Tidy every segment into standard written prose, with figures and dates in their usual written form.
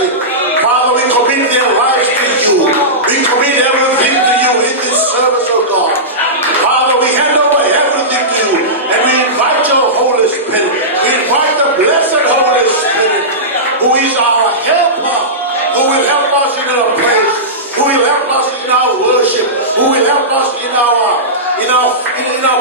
mercy. Father, we commit their lives to you. We commit everything to you in this service, oh God. Father, we hand over everything to you, and we invite your Holy Spirit. We invite the blessed Holy Spirit, who is our helper, who will help us in our praise, who will help us in our worship, who will help us in our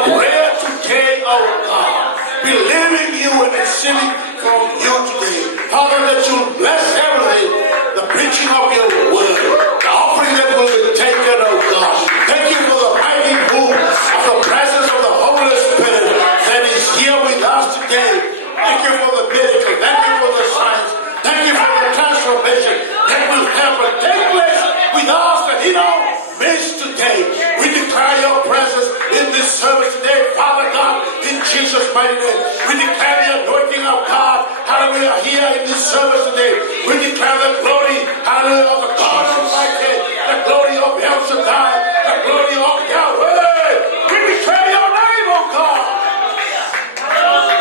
prayer today, oh God. Believing you and receiving from you today. Father, that you bless everything, the preaching of your word, the offering that will be taken, oh God. Thank you for the mighty move of the presence of the Holy Spirit that is here with us today. Thank you for the miracle. Thank you for the signs. Thank you for the transformation that will happen. Take place with us and in our midst today. We declare your presence in this service today, Father God, in Jesus' mighty name. We declare the anointing of God, hallelujah, here in this service today. We declare the glory, hallelujah, of the God Almighty, the glory of El Shaddai, the glory of Yahweh. We declare your name, oh God.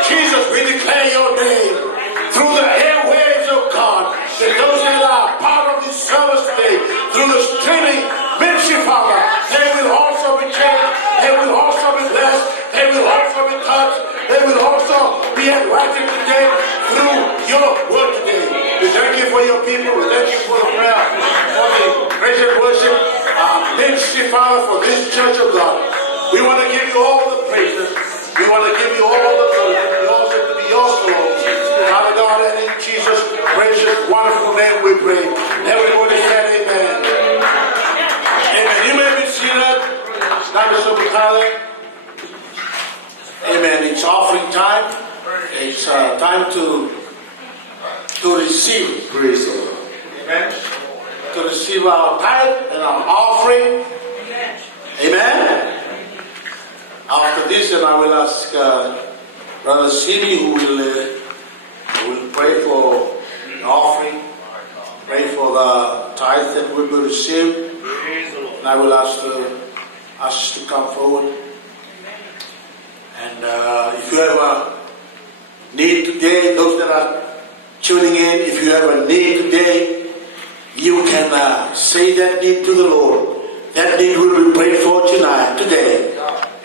Jesus, we declare your name through the airwaves, oh God, that those that are part of this service today, through the streaming ministry, Father, they will also be changed, they will also be blessed, they will also be touched, they will also be enlightened today through your word today. We thank you for your people, we thank you for the prayer, for the praise and worship ministry, Father, for this church of God. We want to give you all the praises, we want to give you all the glory, we also to be yours, Lord. Father God, and in Jesus' precious, wonderful name we pray. Everybody said amen. Amen. You may be seated. Amen. It's offering time. It's time to receive. Praise the Lord. Amen. To receive our tithe and our offering. Amen. After this, and I will ask Brother Simi, who will pray for the offering, pray for the tithe that we will receive. And I will ask us to come forward. And if you have a need today, those that are tuning in, if you have a need today, you can say that need to the Lord. That need will be prayed for today.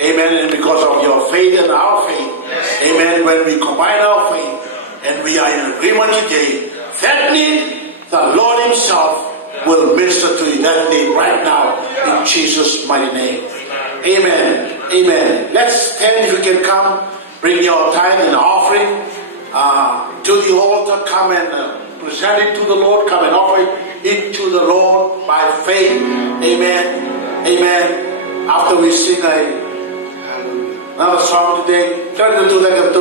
Amen. And because of your faith and our faith, amen, when we combine our faith and we are in agreement today, that need, the Lord himself will minister to you that need right now in Jesus' mighty name. Amen. Amen. Let's stand. If you can come, bring your tithe and offering to the altar. Come and present it to the Lord. Come and offer it into the Lord by faith. Amen. Amen. After we sing another song today, turn to like a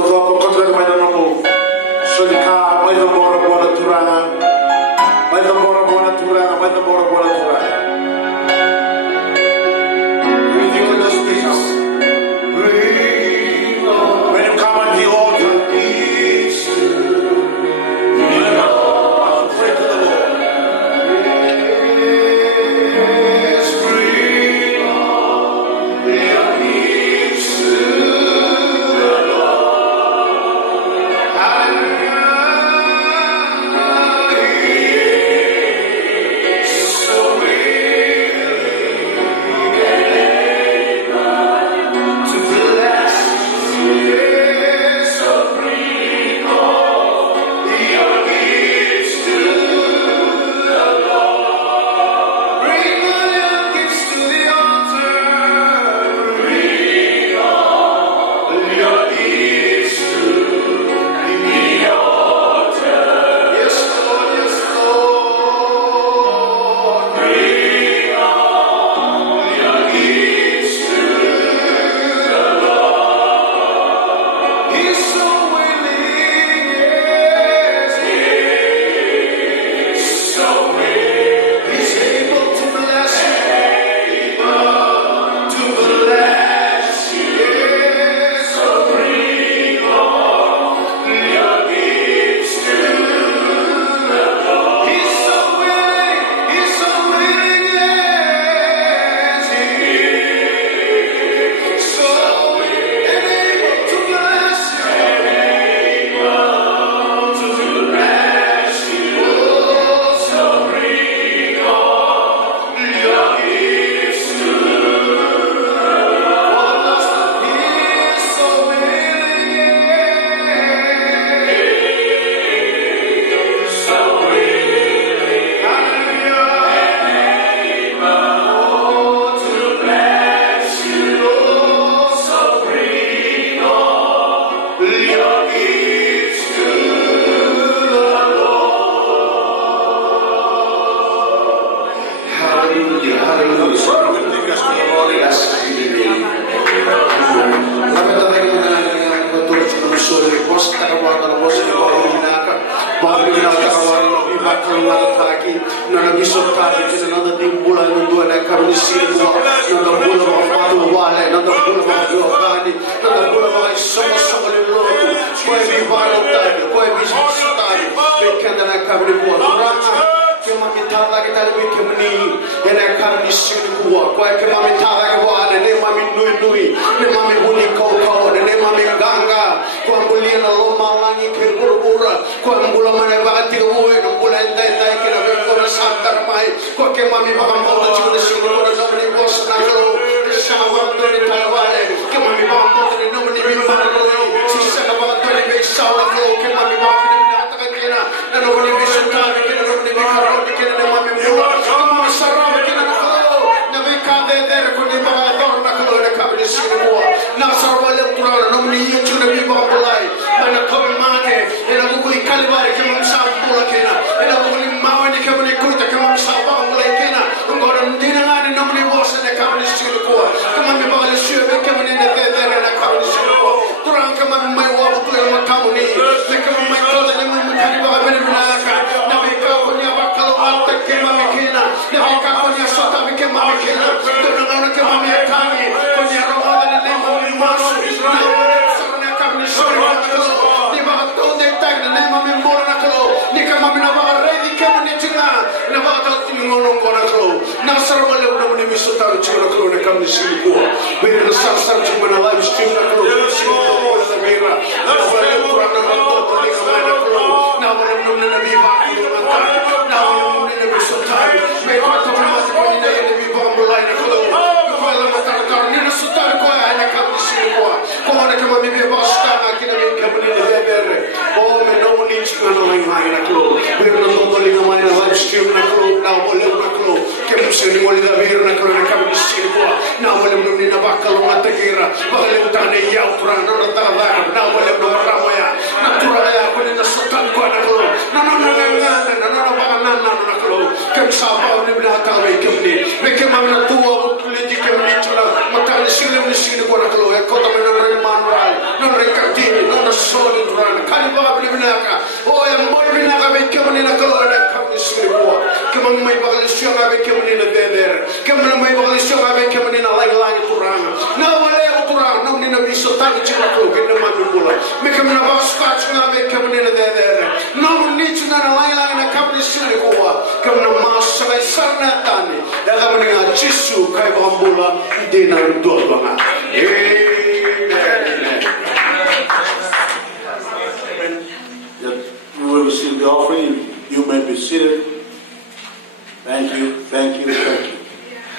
when you come on the altar, pray to the Lord. So we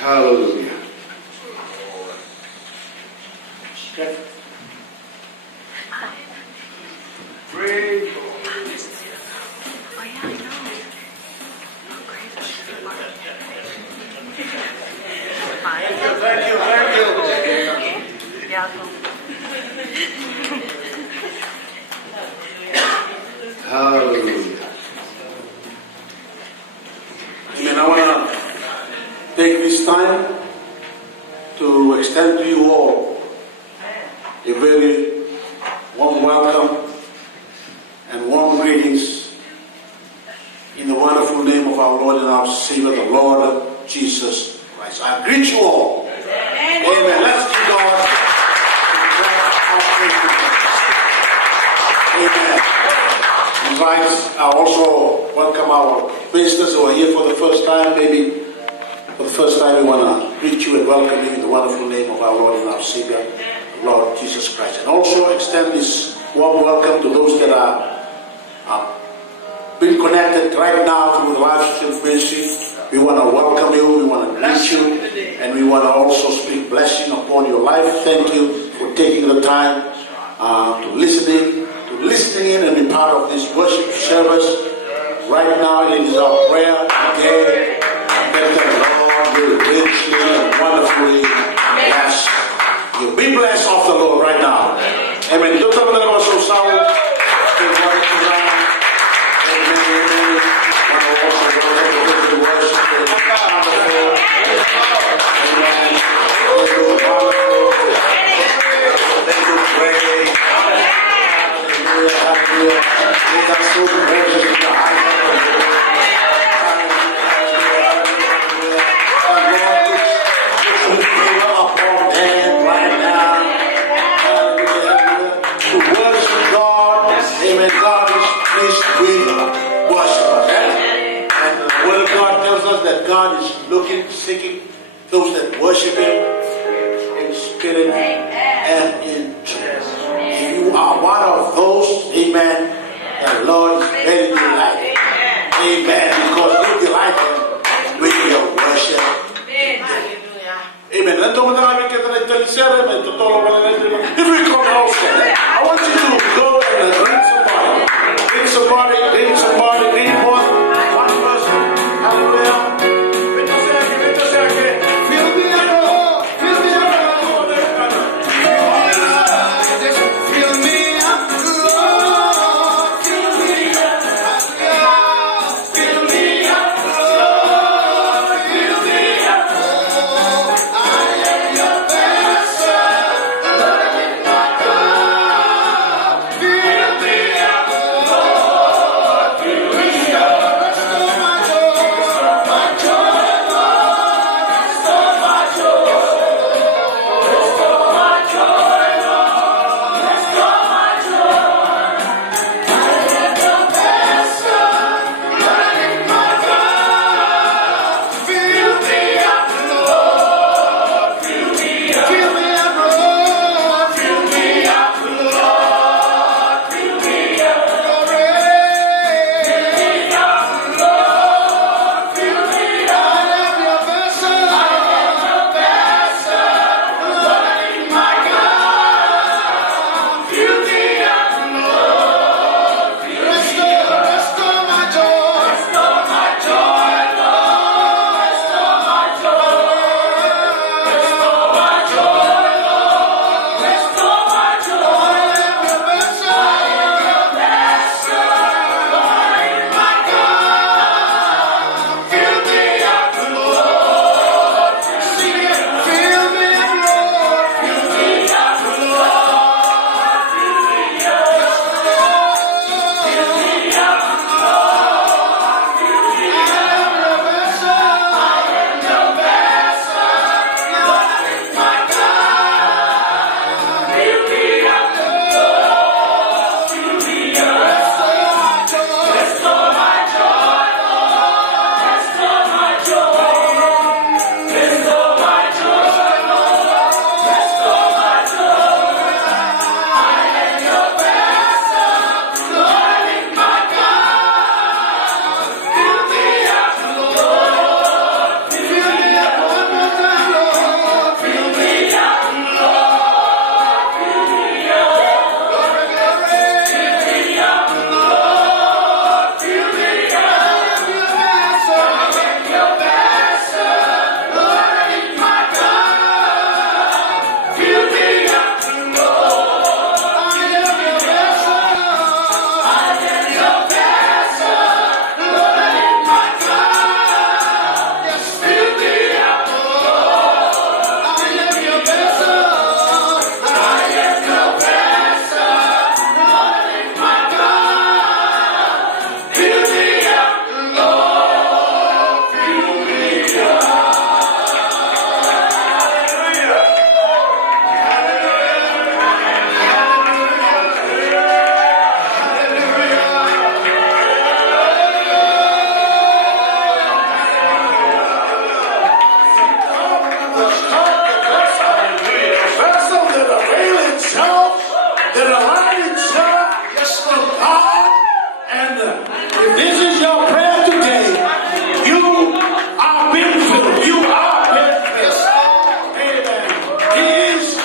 Hallelujah. that God is looking, seeking those that worship Him in spirit and in truth. If you are one of those, amen, the Lord is ready to delight. Amen. Because you delight Him with your worship. Amen. If we come also, I want you to go and greet somebody. Greet somebody, greet somebody, greet one person. Hallelujah. Fill me up, Lord. Fill me up, Lord. Fill me up, Lord. Fill me up. Fill me up, Lord. Fill me up, Lord. I am your vessel. Lord, in my God. Fill me up, Lord. Fill me up. Restore my joy. My joy, Lord. Restore my joy. Restore my joy, Lord. Restore my joy. I am your vessel. Lord, in my God. Fill me up, Lord. Fill me up. Fill me up, Lord. Fill me up, Lord. Fill me up, glory. Fill me up, Lord. Fill me up. I am your vessel. I am your vessel. Lord, in my God. Fill me up, Lord. Restore my joy. Restore my joy, Lord. Restore my joy. Restore my joy, Lord. Restore my joy. I am your vessel. I am your vessel. Lord, in my God. Fill me up, Lord. Sing it. Fill me up, Lord. Fill me up, Lord. Fill me up, Lord. Fill me up, Lord. Fill me up. I am your vessel. I am your vessel. Lord, in my God. Fill me up, Lord. Fill me up. Restore my joy. Restore my joy, Lord. Restore my joy. Restore my joy. I am your vessel. Lord, in my God. Fill me up, Lord. Fill me up one more time, Lord. Fill me up, Lord. Fill me up. Glory, glory. Fill me up, Lord. Fill me up. I am your vessel. I am your vessel. Lord, in my God. Fill me up, Lord. I am your vessel. I am your vessel. Lord, in my God. Yes, fill me up, Lord. I am your vessel. I am your vessel. Lord, in my God. Fill me up, Lord. Fill me up. Vessel that avail itself, that align itself, yes, to God. And if this is your prayer today, you are being filled. You are being filled. Amen. He is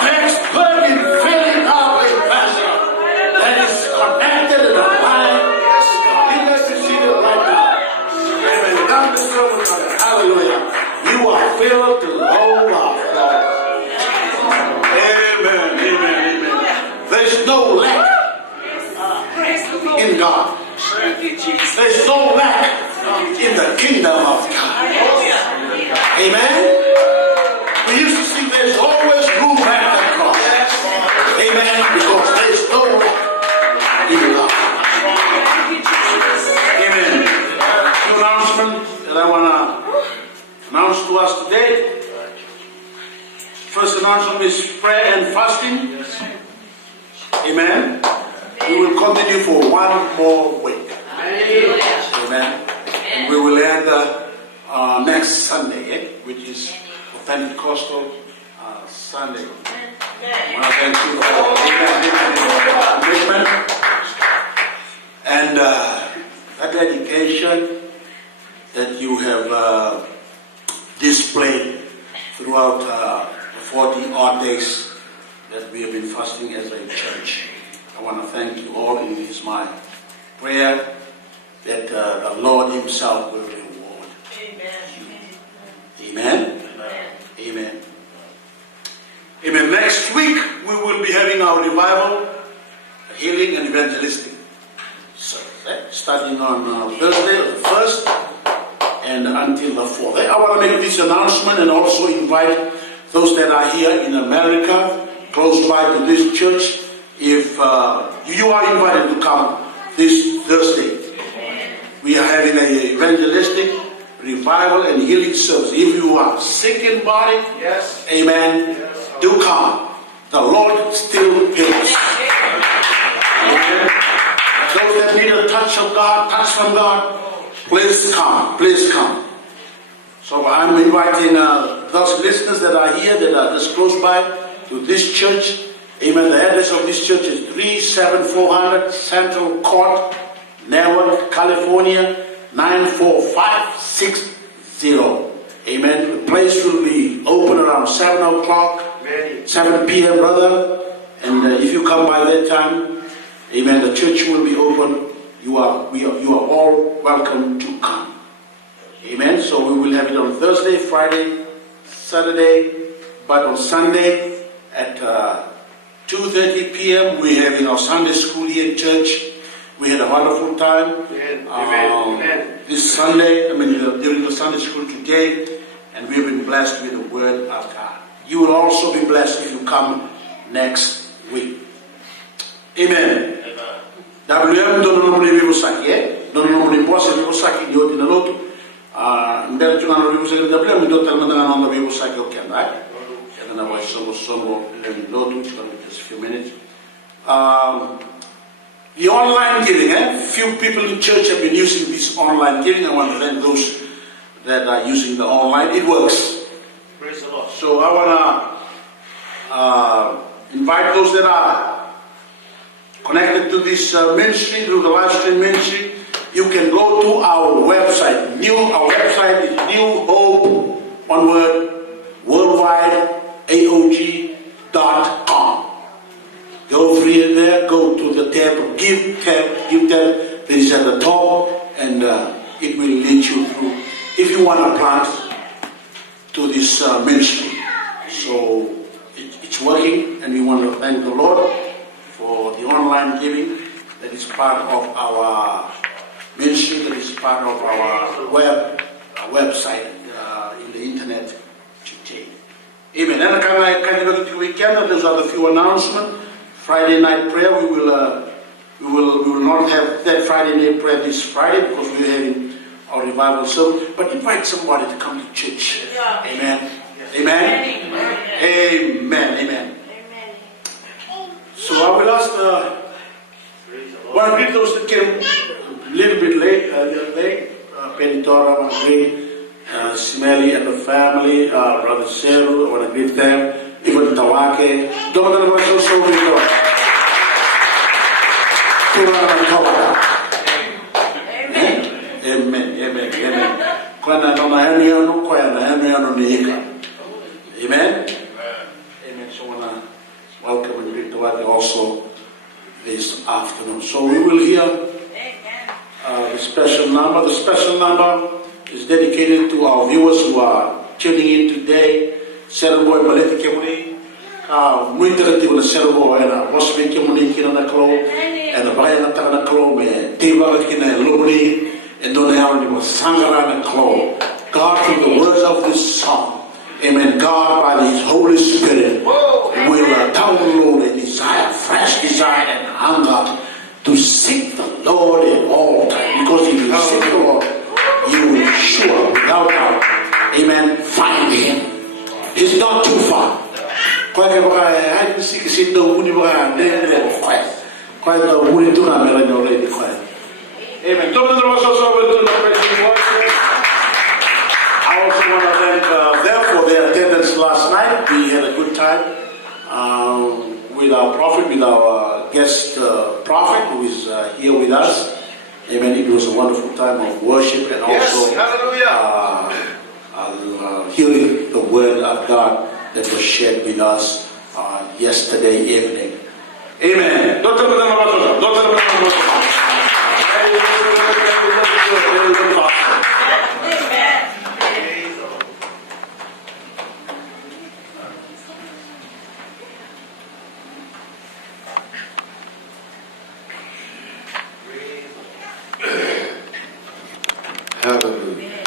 expert in filling up a vessel that is connected and aligned. Yes, God. He lets you see it right now. Amen. Without this trouble, hallelujah. You are filled to the overflow. Amen. Amen. Amen. There's no lack in God. There's no lack in the kingdom of God. Amen. We used to see there's always room at the cross. Amen. Because there's no lack in God. Amen. New announcement that I want to announce to us today. First announcement is prayer and fasting. Amen. We will continue for one more week. Amen. And we will end next Sunday, which is Pentecostal Sunday. I want to thank you for commitment and that dedication that you have displayed throughout the 40 odd days that we have been fasting as a church. I want to thank you all. It is my prayer that the Lord Himself will reward you. Amen. Amen. Amen. Next week we will be having our revival, healing and evangelistic service, starting on Thursday the 1st and until the 4th. I want to make this announcement and also invite those that are here in America, close by to this church. If you are invited to come this Thursday, we are having an evangelistic revival and healing service. If you are sick in body, yes, amen, yes, do come. The Lord still heals. Amen. Those that need a touch of God, touch from God, please come. Please come. So I'm inviting those listeners that are here, that are just close by to this church. Amen. The address of this church is 37400 Central Court, Newark, California, 94560. Amen. The place will be open around 7 o'clock, 7 p.m., brother. And if you come by that time, amen, the church will be open. You are all welcome to come. Amen. So we will have it on Thursday, Friday, Saturday, but on Sunday at 2:30 p.m. we're having our Sunday school here in church. We had a wonderful time. Amen. This Sunday, during the Sunday school today, and we've been blessed with the Word of God. You will also be blessed if you come next week. Amen. WM dono nombre vivo saki, dono nombre imposta vivo saki di ordine lotu. Mbele tunano vivo saki WM do tal mandana nombre vivo saki okenda. And then I was somo lotu. It's going to be just a few minutes. The online giving, few people in church have been using this online giving. I want to thank those that are using the online. It works. Praise the Lord. So I want to invite those that are connected to this ministry, through the live stream ministry. You can go to our website. Our website is New Hope, one word, worldwide, AOG.com. Go free there, go to the tab, give tab, that is at the top, and it will lead you through. If you want to plant to this ministry. So it's working, and we want to thank the Lord for the online giving that is part of our ministry, that is part of our website in the internet today. Amen. And I weekend, there's other few announcements. Friday night prayer, we will not have that Friday night prayer this Friday because we're having our revival service. But invite somebody to come to church. Yeah. Amen. Amen. Amen. Amen. Amen. Amen. So I will ask one of those that came a little bit late, Penitora, my great Smelly and the family, Brother Cyril, I want to greet them. Even Tawake, don't know so Amen, amen, amen. Amen. Amen. So I want to welcome and greet Tawake also this afternoon. So we will hear the special number. The special number is dedicated to our viewers who are tuning in today. Servo maleti kemuni muiterati wala servo era wasbe kemuni kina na klo and baya na ta na klo me tiba kina lobri and don't have any sangara na klo. God, through the words of this song, amen, God by His Holy Spirit will download a desire, fresh desire and hunger to seek the Lord in all time, because if you seek the Lord, you will sure, without doubt, amen, find Him. It's not too far. Amen. I also want to thank them for their attendance last night. We had a good time with our prophet, with our guest prophet who is here with us. Amen. It was a wonderful time of worship and also hearing the word of God that was shared with us yesterday evening. Amen. Hallelujah.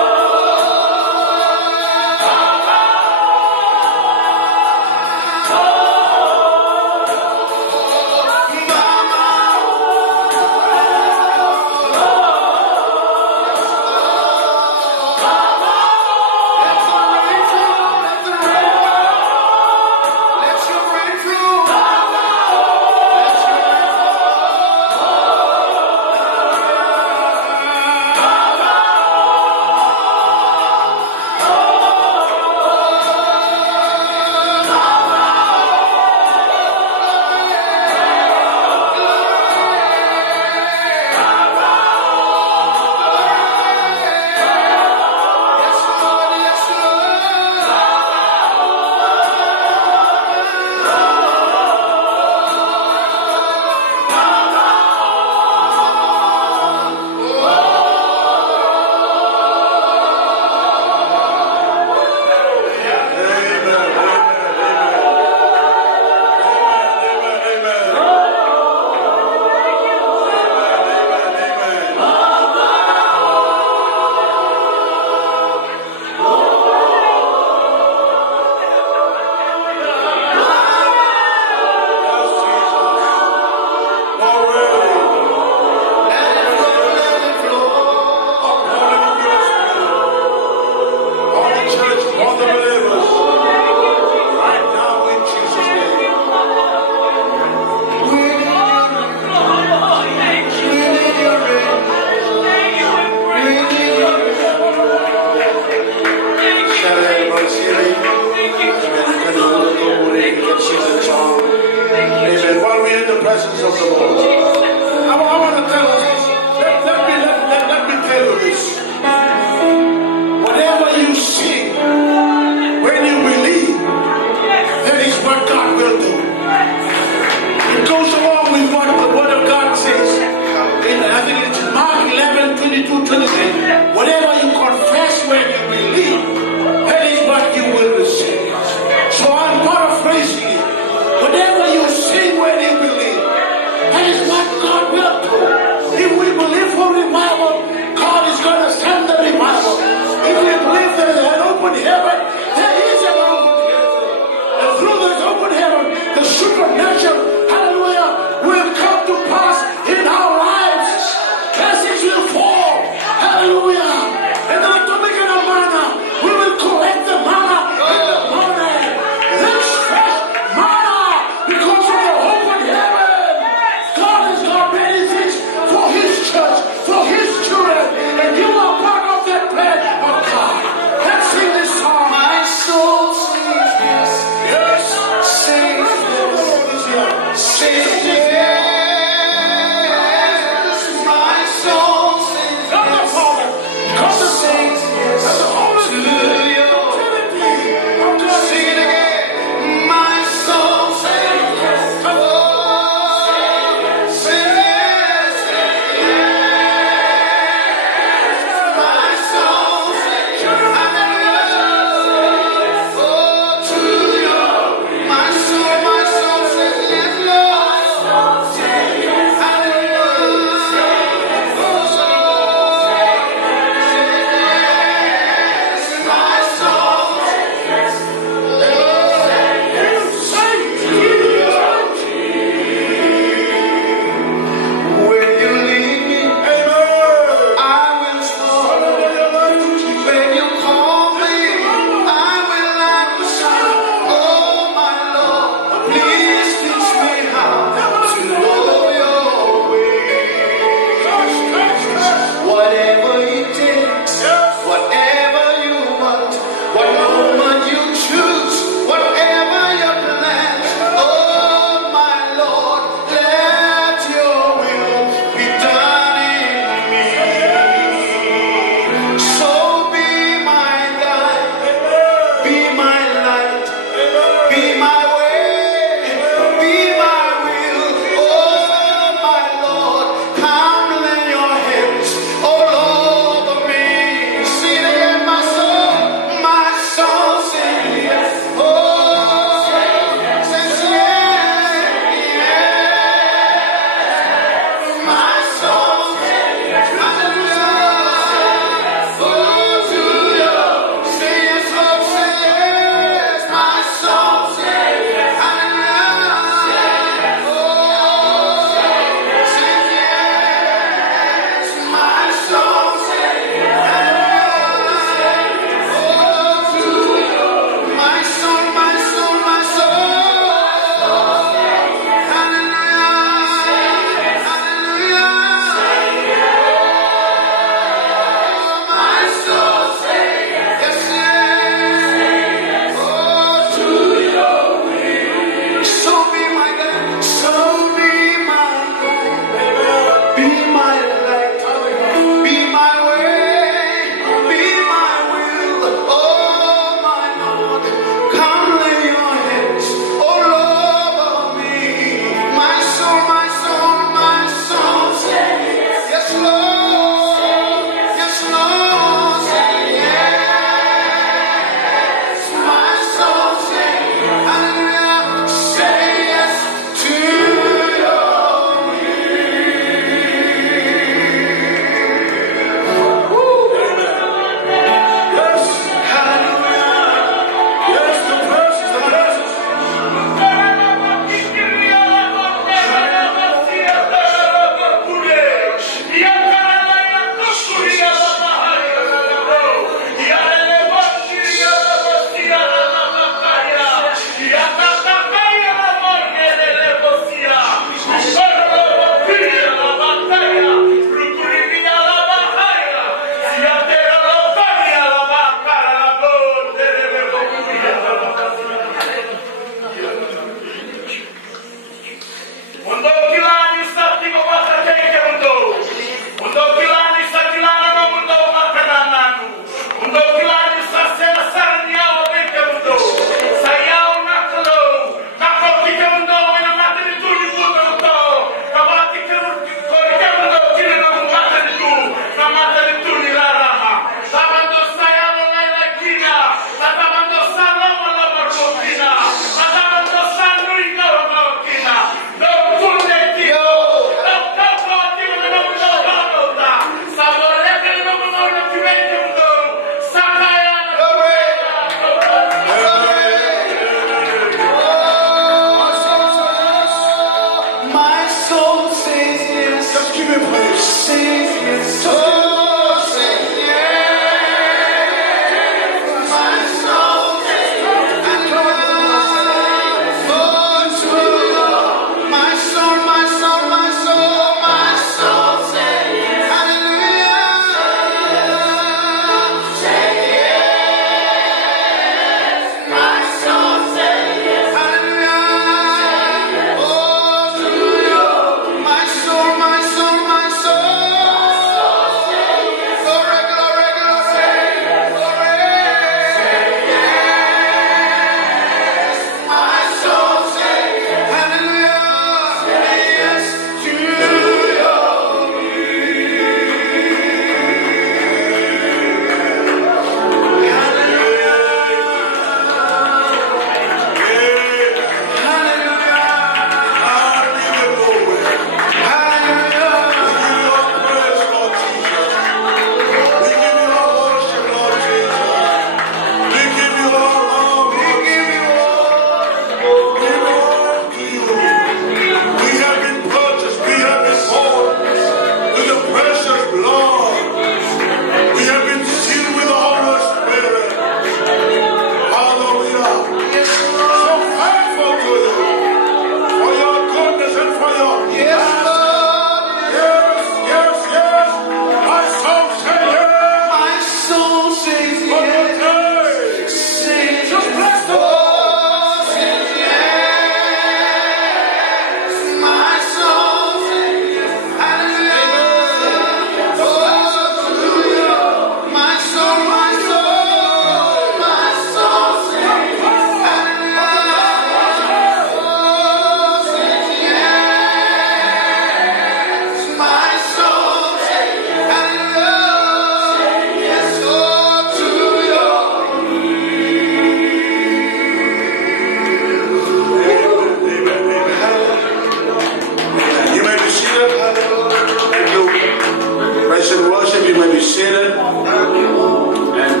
seated. And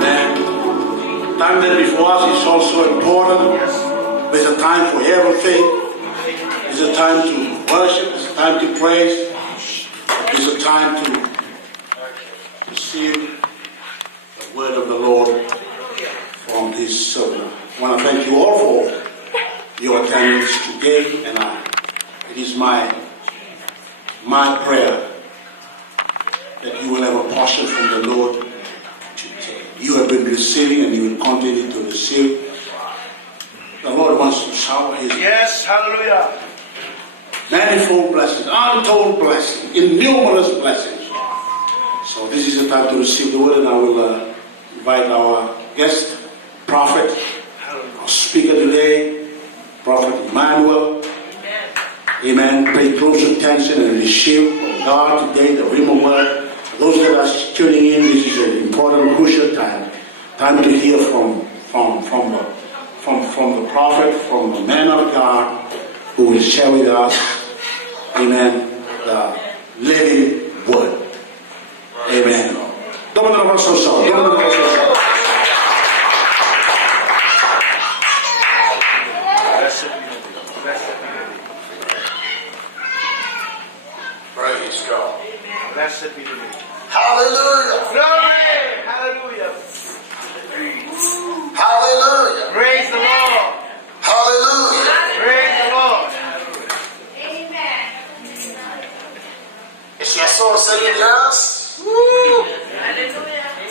time that before us is also important. There's a time for everything. There's a time to worship. There's a time to praise. There's a time to receive the word of the Lord from His servant. I want to thank you all for your attendance today, and it is my prayer that you will have a portion from the Lord today. You have been receiving and you will continue to receive. The Lord wants to shower His hallelujah. manifold blessings, untold blessings, innumerous blessings. So this is the time to receive the word, and I will invite our guest, prophet, our speaker today, Prophet Emmanuel. Amen. Pay close attention and receive from God today the Rhema word. For those that are tuning in, this is an important, crucial time. Time to hear from the prophet, from the man of God, who will share with us, amen, the living word. Amen. Praise God. Blessed be the name. Hallelujah. Glory! Hallelujah. Hallelujah. Praise the Lord. Hallelujah. Praise the Lord. Is your soul saying yes?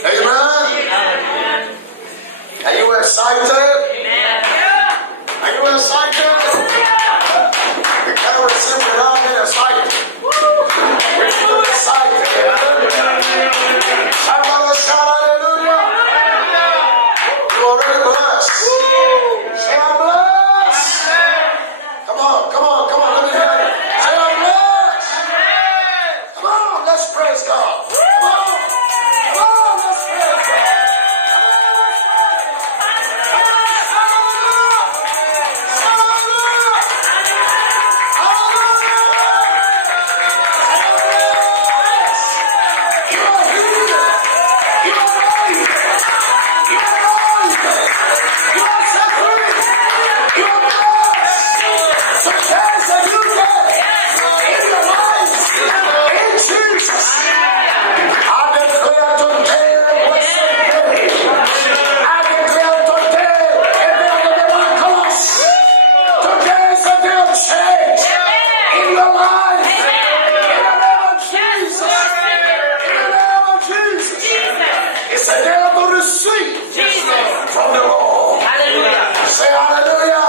Amen. Are you excited? Are you excited? You can't receive without being excited. We're still excited. Somebody shout hallelujah. You are already blessed. Say I'm blessed. Come on. Let me hear it. Say I'm blessed. Come on, let's praise God. Come on, let's praise God. From the Lord. Hallelujah. Say hallelujah.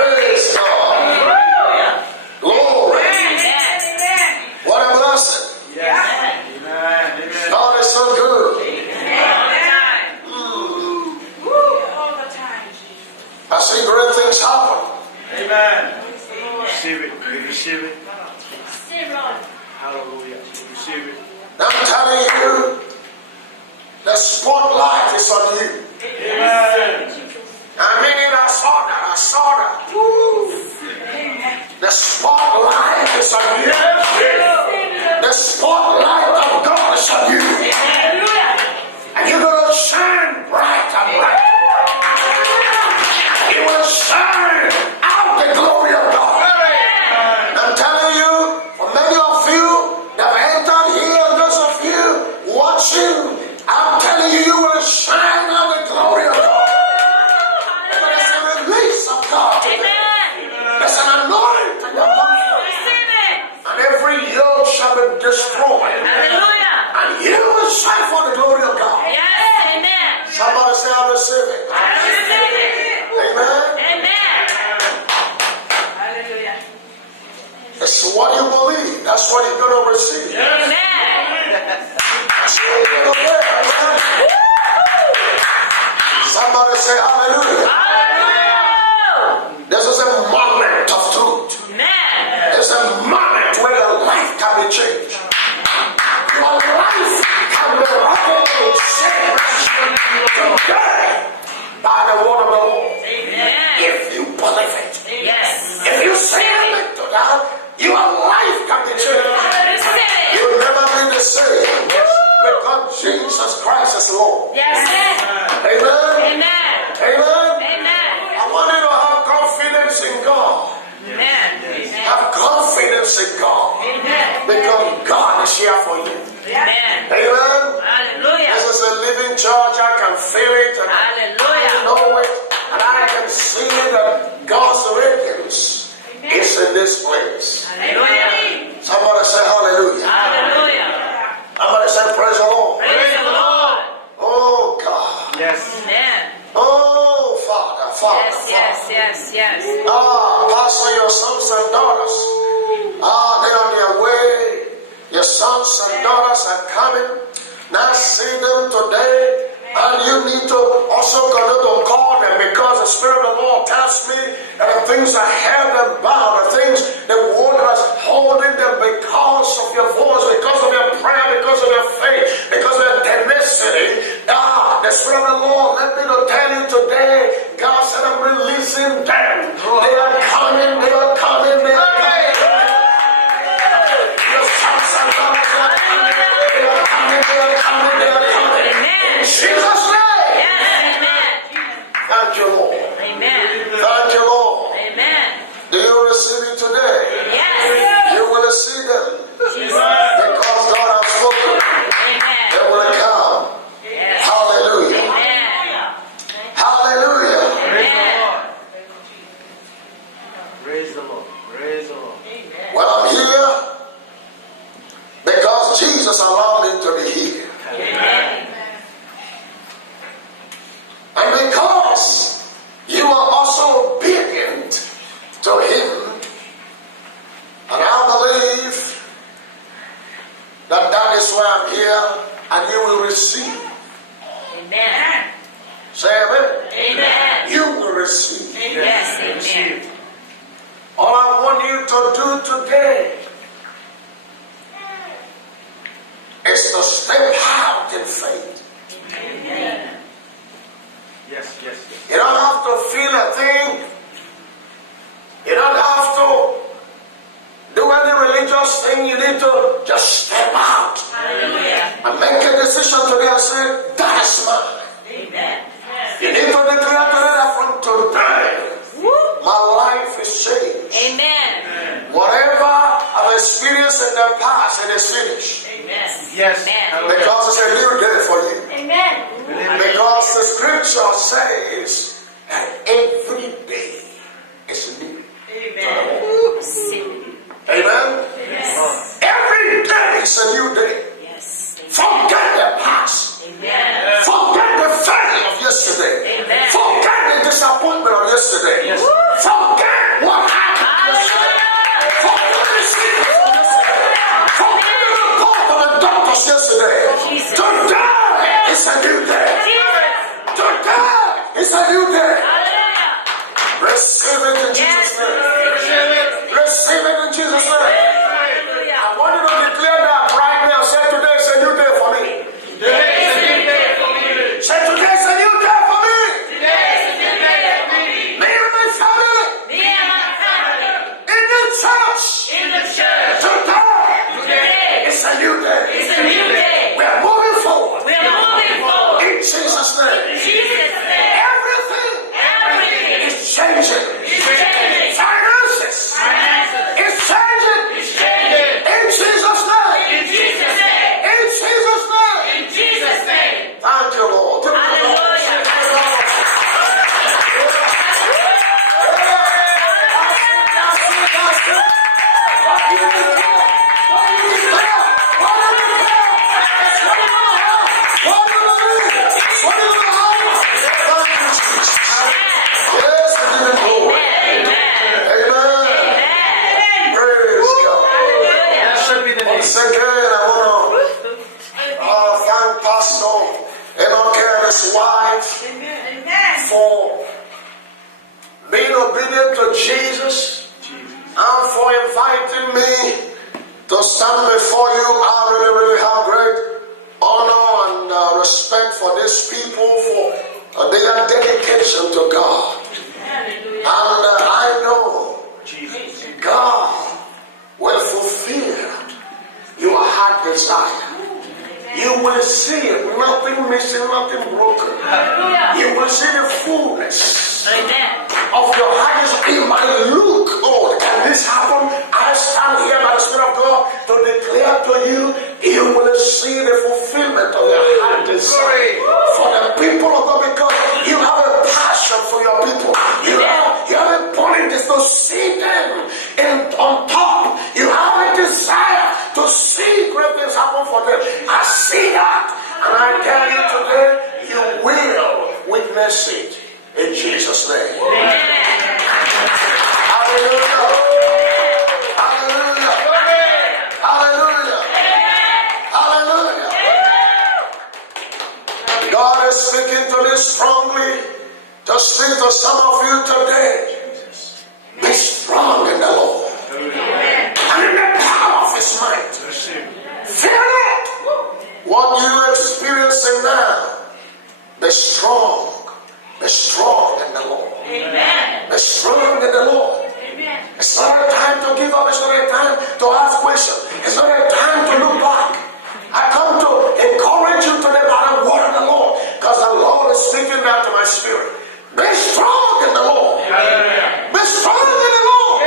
Praise God. Glory. What a blessing. God is so good. I see great things happen. Amen. Receive it. We receive it. Hallelujah. Receive it. I'm telling you, the spotlight is on you. Amen. I mean it, I saw that. The spotlight is on you. The spotlight of God is on you. And you're going to shine bright and bright. You will shine out the glory of God. I'm telling you, for many of you that have entered here, and those of you watching, I'm telling you, you will shine out the glory of God. There is a release of God. There's an anointing upon you. And every yoke shall be destroyed. And you will shine for the glory of God. Somebody say, I receive it. Amen. It's what you believe. That's what you're going to receive. Somebody say hallelujah. This is a moment of truth. It's a moment where your life can be changed. Your life can be radically changed today by the word of the Lord. If you believe it. If you receive it to that, your life can be changed. You will never be the same because Jesus Christ is Lord. Yes. Amen. Amen. Amen. Amen. I want you to have confidence in God. Amen. Have confidence in God. Amen. Because God is here for you. Amen. Amen. Hallelujah. This is a living church. I can feel it. And I Hallelujah. know it. And I can see that God's radiance is in this place. Hallelujah. Somebody say hallelujah. Hallelujah. Somebody say praise the Lord. Praise the Lord. Oh God. Yes. Amen. Oh Father, Father, Yes. Pastor, your sons and daughters, they're on their way. Your sons and daughters are coming. Now see them today. And you need to also continue to call them, because the Spirit of the Lord tells me that the things that held them bound, the things that were holding them because of your voice, because of your prayer, because of your faith, because of your tenacity. The Spirit of the Lord let me to tell you today, God said I'm releasing them. They are coming, they are coming, they are coming. Your sons and daughters are coming, they are coming, they are coming, they are coming. In Jesus' name. Yes. Amen. Thank you, Lord. Amen. Thank you, Lord. Amen. Do you receive it today? Yes. You will receive them. Jesus. Because God has spoken. Amen. They will come. Yes. Hallelujah. Amen. Hallelujah. Praise the Lord. Praise the Lord. Well, I'm here because Jesus allowed me to be here. Amen. And because you are also obedient to Him, and I believe that is why I'm here, and you will receive. Amen. Say amen. Amen. You will receive. Yes. Amen. All I want you to do today is to step out in faith. Amen. Yes. You don't have to feel a thing. You don't have to do any religious thing. You need to just step out Hallelujah. and make a decision today and say, that is mine. Amen. You need to declare today that from today, my life is changed. Amen. Whatever I've experienced in the past, it is finished. Amen. Yes. Amen. Because it's a new day for you. Amen. Because the scripture says that every day is new. Amen. Amen? Yes. Every day is a new day. Yes. Forget the past. Amen. Forget the failure of yesterday. Amen. Forget the disappointment of yesterday. Yes. Forget what happened yesterday. Forget the secrets of yesterday. Forget the report of the doctors yesterday. Jesus. Today is a new day. Today is a new day. Hallelujah. Receive it in Yes. Jesus' name. Receive it in Jesus' name. Hallelujah. I want you to declare that right now. Say today is a new day for me. Today is a new day for me. Say today is a new day for me. Today is a new day for me. Me and my family. Me and my family. In the church. In the church. Today is a new day. It's a new day. We are moving forward. We're moving forward. In Jesus' name. In Jesus' name. Everything Everything is changing. is changing. Finances Finances is changing. is changing. In Jesus' name. In Jesus' name. In Jesus' name. In Jesus' name. Thank you, Lord. Hallelujah. Yes, give him glory. Amen. Amen. Amen. Praise God. Hallelujah. Blessed be the name. Once again, I want to thank Pastor Enoch and his wife for being obedient to Jesus and for inviting me to stand before you. I really have great honor and respect for these people for their dedication to God. Hallelujah. And I know Jesus. you will see nothing missing, nothing broken. You will see the fullness of your highest. It might look old. Can this happen? I stand here by the Spirit of God to declare to you, you will see the fulfillment of your heart desire for the people of God, because you have a passion for your people. You have a point is to see them on top. You have a desire to see great things happen for them. I see that, and I tell you today, you will witness it in Jesus' name. Hallelujah. Hallelujah. Hallelujah. Hallelujah. God is speaking to me strongly to speak to some of you today. Be strong in the Lord and in the power of His might. Fear not what you are experiencing now. Be strong. Be strong in the Lord. Be strong in the Lord. It's not a time to give up. It's not a time to ask questions. It's not a time to look back. I come to encourage you today by the word of the Lord, because the Lord is speaking now to my spirit. Be strong in the Lord. Be strong in the Lord.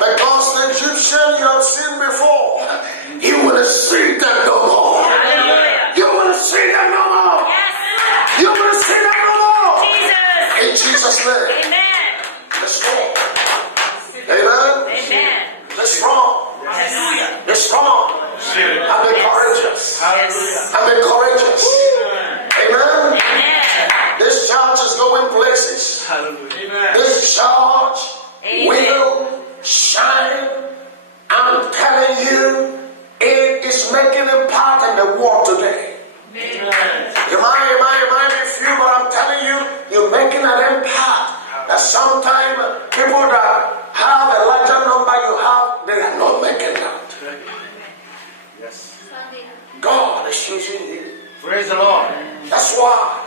Because the Egyptian you have seen before, you will see them no more. You will see them no more. You will see them no more. In Jesus' name. Be strong. Amen. Be strong. Be strong. And be courageous. And be courageous. Amen. This church is going places. This church will shine. I'm telling you, it is making impact in the world today. You might be few, but I'm telling you, you're making an impact. That sometimes people that have a larger number you have, they are not making that. God is using you. Praise the Lord. That's why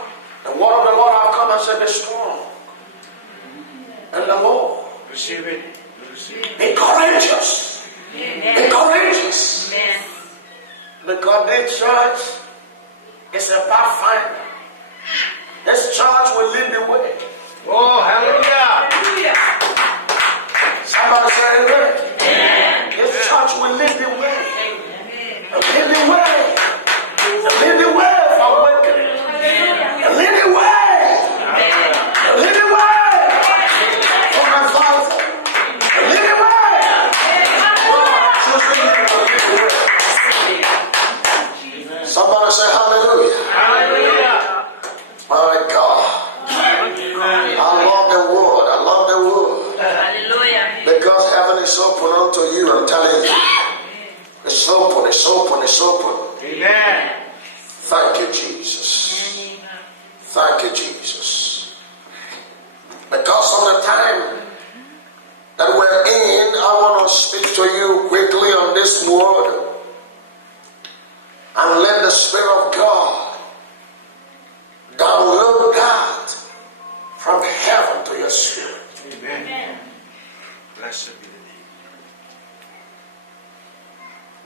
the word of the Lord have come and said, be strong. And the Lord, Receive it. Receive it. be courageous. Be courageous. Because this church is a pathfinder. This church will lead the way. Oh, hallelujah. Somebody say amen. This church will lead the way. Lead the way. Lead the way for awakening. Lead the way. Lead the way for revival. Lead the way. Somebody say hallelujah. Hallelujah. My God. I love the word. I love the word. Because heaven is open unto you. I'm telling you. It's open. It's open. It's open. Amen. Thank you, Jesus. Thank you, Jesus. Because of the time that we're in, I want to speak to you quickly on this word. And let the Spirit of God download that from heaven to your spirit. Amen. Blessed be the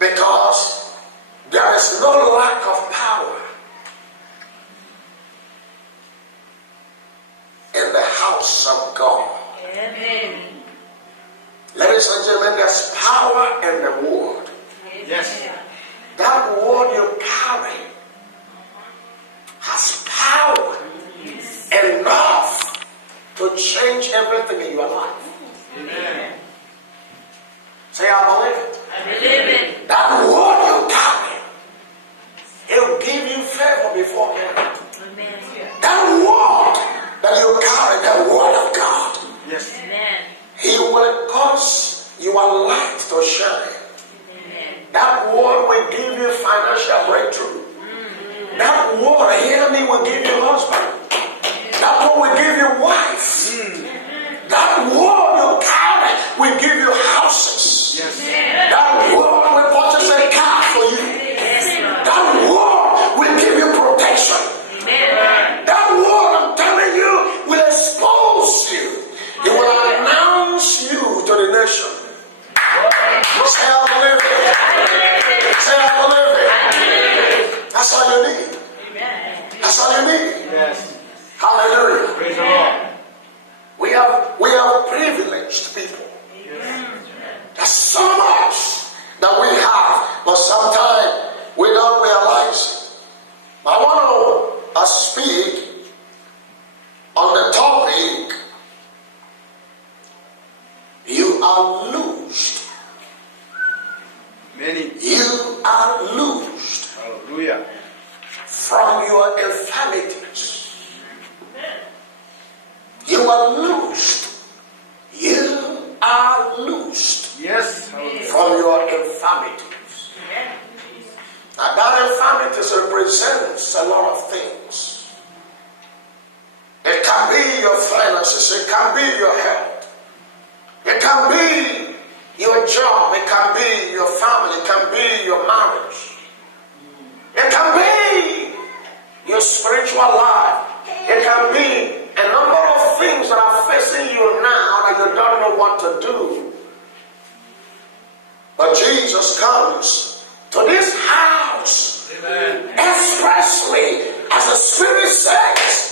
name. Because there is no lack of power in the house of God. Ladies and gentlemen, there's power in the word. Yes. That word you carry has power enough to change everything in your life. Amen. Say, I believe it. That word you carry, it will give you favor before him. That word that you carry, the word of God, Yes. he will cause your light to shine. That word will give you financial breakthrough. That word, hear me, will give you husband. That word will give you wife. That word you carry will give you houses. Yes. That word will purchase a car for you. That word will give you protection. That word, I'm telling you, will expose you. It will announce you to the nation. Say, I believe it. Say, I believe it. That's are loosed. Many. You are loosed Hallelujah. from your infirmities. You are loosed. You are loosed Yes. Hallelujah. from your infirmities. Now that infirmities represents a lot of things. It can be your finances, it can be your health, it can be your job, it can be your family, it can be your marriage, it can be your spiritual life, it can be a number of things that are facing you now that you don't know what to do. But Jesus comes to this house expressly, as the Spirit says,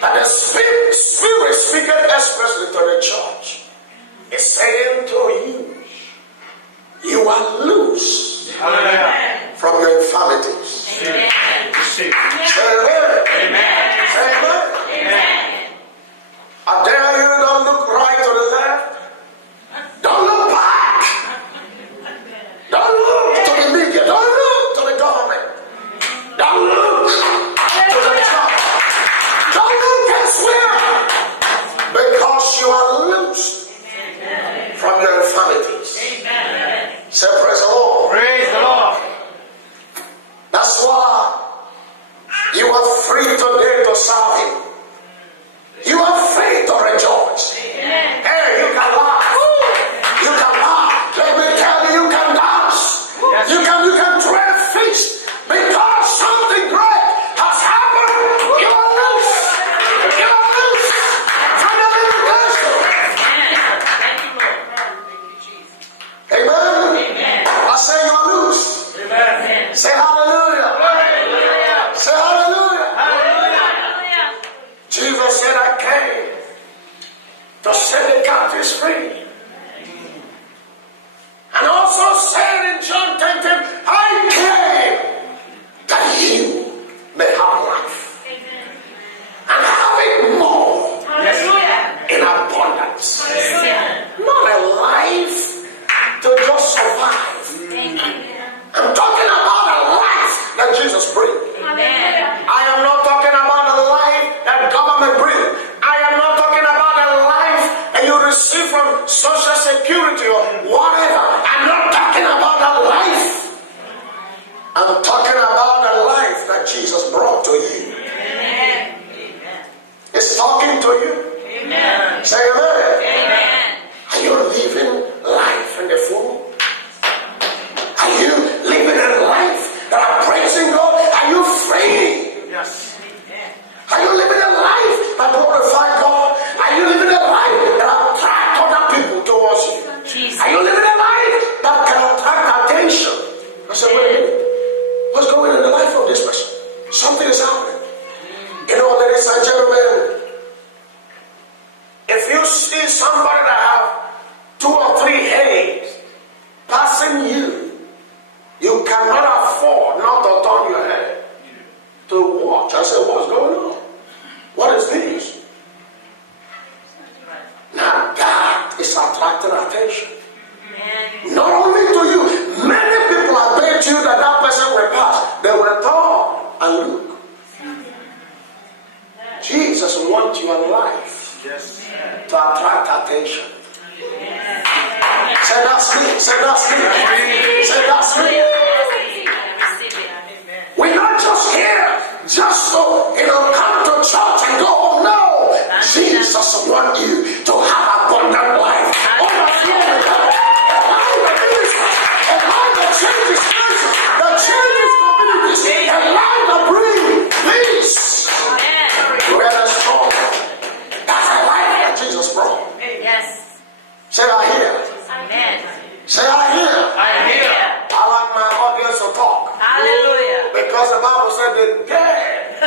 that the Spirit speaking expressly to the church is saying to you, you are loose Hallelujah. from your infirmities. Receive. Say amen. Amen. Say amen. Amen. I dare you, don't look right to the left. Don't look back. Don't look to the media. Don't look to the government. Don't look to the church. Don't look elsewhere. Because you are loose from your infirmities. Say praise the Lord. Praise the Lord. That's why you are free today to serve Him. You are free to rejoice. Hey, you can laugh. You can laugh. Let me tell you, you can dance. Yes. You can throw a feast because something great has happened. You are loose. You are loose from the limitation. Amen. I say you are loose. Amen. Say hallelujah. Say hallelujah. Jesus said, I came to set the captives free. And also said in John 10:10, I came that you may have life. And have it more in abundance. Not a life to just survive. I'm talking about a life that Jesus brings. I am not talking about a life that government brings. I am not talking about a life that you receive from Social Security or whatever. I'm not talking about a life. I'm talking about a life that Jesus brought to you. It's talking to you. Say amen. Are you living life in the full? Are you living a life that are praising God? Are you free? Yes. Are you living a life that glorifies God? Are you living a life that attracts other people towards you? Are you living a life that can attract attention? I said, wait a minute. What's going on in the life of this person? Something is happening. You know, ladies and gentlemen, if you see somebody that have 2 or 3 heads passing you, you cannot afford not to turn your head to watch. I said, what's going on? What is this? Now that is attracting attention. Not only to you, many people have bet you that that person will pass. They will turn and look. Jesus wants your life Yes. to attract attention. Say that's me. Say that's me. Say that's me. We're not just here just so come to church and go home. No, Jesus wants you to have abundant life. Overflowing life. A life that ministers. A life that changes nations. That changes communities. A life that brings peace. Where there's strong. That's a life that Jesus brought. Say I hear. Say I hear. I hear. I like my audience to talk. Because the Bible said the dead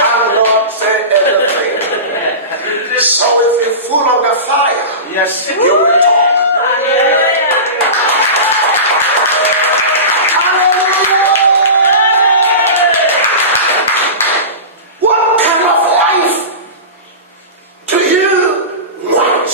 cannot say anything. So if you're full of the fire, Yes. you will talk. What kind of life do you want?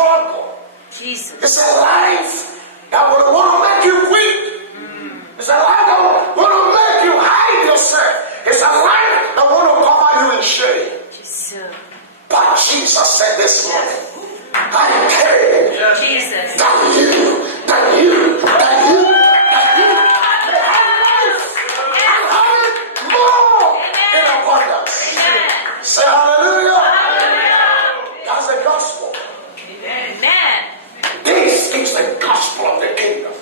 struggle. Jesus. It's a life that will want to make you weak. It's a life that will want to make you hide yourself. It's a life that want to cover you in shame. Jesus. But Jesus said this morning, I came Jesus. that you may have life and have it more in abundance. Amen. Say hallelujah. Hallelujah. That's the gospel. Amen. This is the gospel of the kingdom.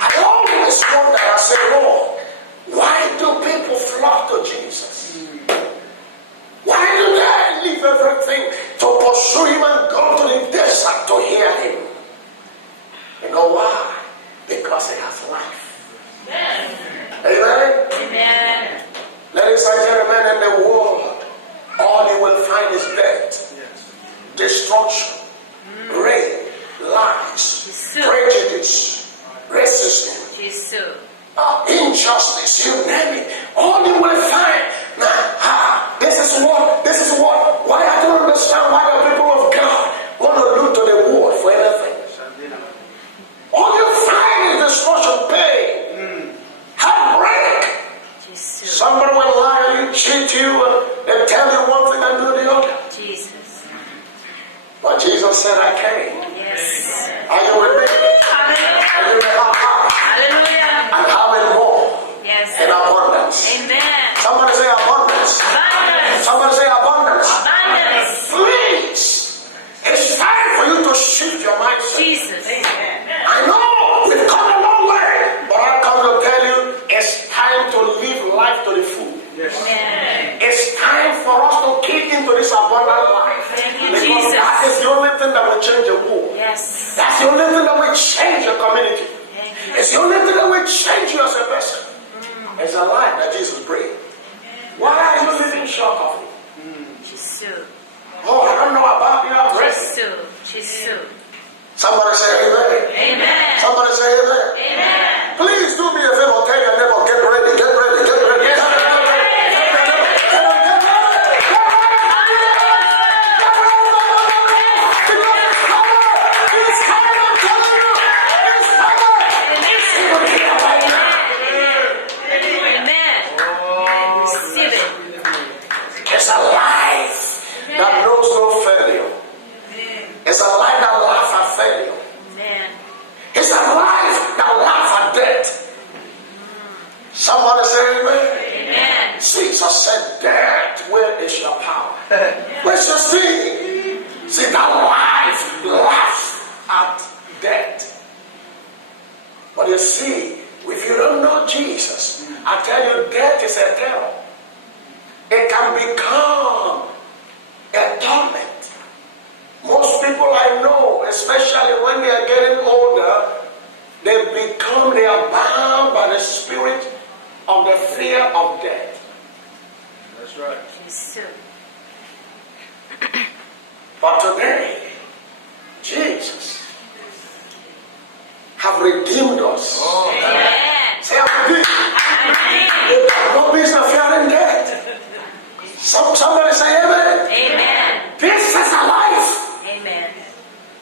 I always wonder, I say, Lord, why do people flock to Jesus? Why do they leave everything to pursue him and go to the desert to hear him? You know why? Because he has life. Amen? Amen. Ladies and gentlemen, in the world, all you will find is death, destruction, rape, lies, prejudice, racism, Jesus. injustice, you name it. All you will find. Now, this is what, why I don't understand why the people of God want to look to the world for anything. All you find is destruction, pain, heartbreak. Jesus. Somebody will lie to you, cheat you, and tell you one thing and do the other. Jesus. But Jesus said, I came. Yes. Are you with me? Hallelujah. And you may have life Hallelujah. and have it more Yes. in abundance. Amen. Somebody say abundance. Abundance. Somebody say abundance. Abundance. Please, it's time for you to shift your mindset. Jesus. I know we've come a long way, but I come to tell you it's time to live life to the full. Amen. It's time for us to kick into this abundant life. Thank you, Because Jesus. that is the only thing that will change the world. Yes. That's the only thing that will change your community. Thank you. It's the only thing that will change you as a person. It's a life that Jesus breathed. Why are you living short of it? Jesus. Oh, I don't know about you. I'm ready. Jesus. Somebody say amen. Amen. Somebody say amen. Amen. Please do me a favor. Tell your neighbor, get ready, get ready, get ready. Get ready. It's a life that knows no failure. It's a life that laughs at failure. It's a life that laughs at death. Somebody say amen. Jesus said, death, where is your power? Where's your sting? See, that life laughs at death. But you see, if you don't know Jesus, I tell you, death is a terror. It can become a torment. Most people I know, especially when they are getting older, they are bound by the spirit of the fear of death. That's right. But today, Jesus have redeemed us. Say, I'm redeemed. You have no business fearing death. Somebody say amen. This is a life.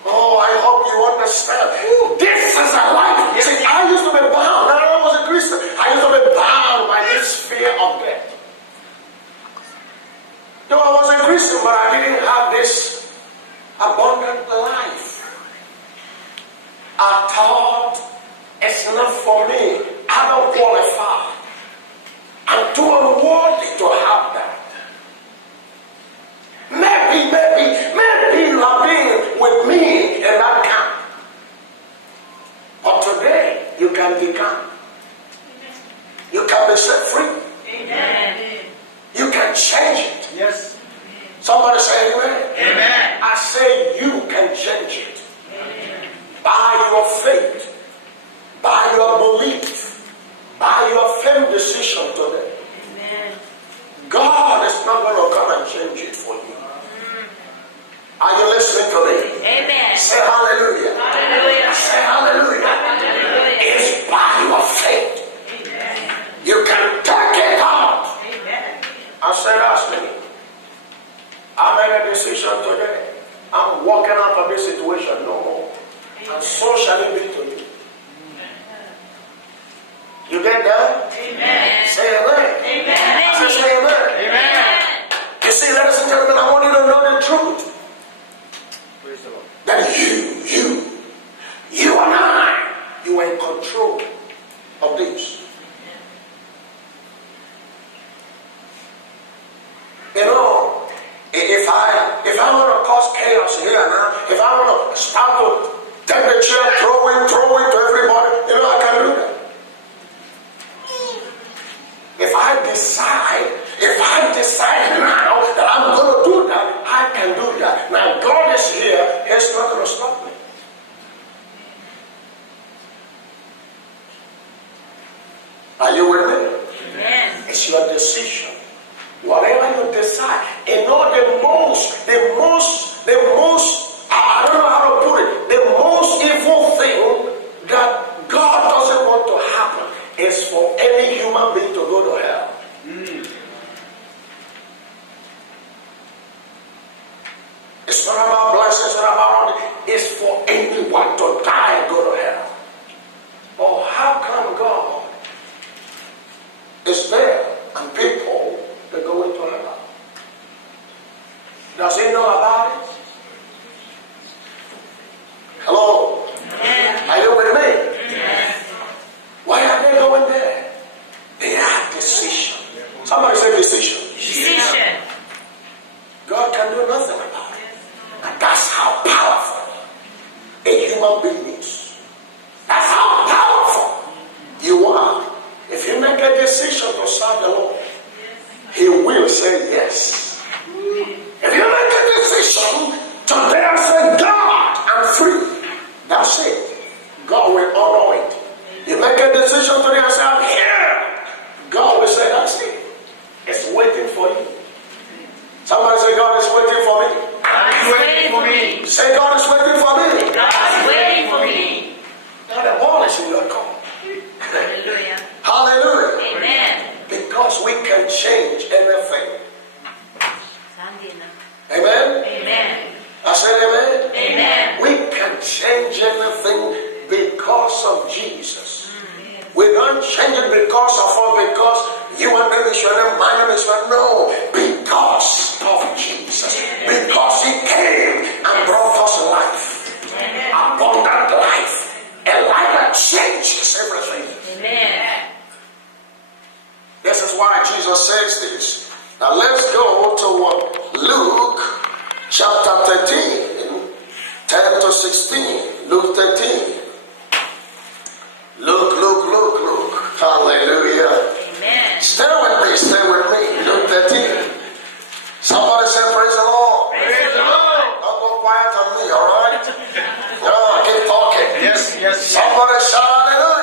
Oh, I hope you understand. This is a life. You see, I used to be bound. When I was a Christian, I used to be bound by this fear of death. No, I was a Christian, but I didn't have this abundant life. I thought it's not for me. I don't qualify. I'm too unworthy to have that. Maybe you have been with me in that camp. But today, you can become. You can be set free. You can change it. Yes. Somebody say amen. Amen. I say you can change it. By your faith, by your belief, by your firm decision today. God is not going to come and change it for you. Are you listening to me? Say hallelujah. Say hallelujah. It's by your faith. You can take it out. I said, ask me. I made a decision today. I'm walking walking out of this situation no more. And so shall it be to you. You get that? Amen. Say amen. Amen. I said, say amen. Amen. You see, ladies and gentlemen, I want you to know the truth. Praise the Lord. That you and I, you are in control of this. You know, if I want to cause chaos here now, if I want to start to take the chair, throw it to everybody, you know, I can do that. If I decide now that I'm going to do that, I can do that. Now God is here, He's not going to stop me. Are you with me? Amen. It's your decision. Whatever you decide, you know the most, I don't know how to put it, the most evil thing that God doesn't want to happen is for any human being to go to hell. It's not about blessings, it's not about all this. It's for anyone to die and go to hell. Oh, how come God is there and people that go into hell? Does he know about it? Hello? Are you with me? Why are they going there? They have decision. Somebody say decision. Decision. God can do nothing about it. And that's how powerful a human being is. That's how powerful you are. If you make a decision to serve the Lord, He will say yes. If you make a decision to dare say, God, I'm free, that's it. God will honor it. You make a decision today and say, I'm here, God will say, that's it. It's waiting for you. Somebody say, God is waiting for me. God is waiting for me. Say, God is waiting for me. God is waiting for me. Now the ball is in your court. Hallelujah. Hallelujah. Amen. Because we can change everything. Sandina. Amen? Amen. I said amen? Amen. We can change everything because of Jesus. We don't change it because of us, because you and them is your name, my name is your name. No, because of Jesus. Because He came and brought us life. Abundant life. A life that changes everything. Amen. This is why Jesus says this. Now let's go to Luke chapter 13, 10 to 16. Luke 13. Look. Hallelujah. Amen. Stay with me. Luke 13. Somebody say praise the Lord. Praise the Lord. Don't go quiet on me, all right? No, keep talking. Yes. Somebody shout hallelujah.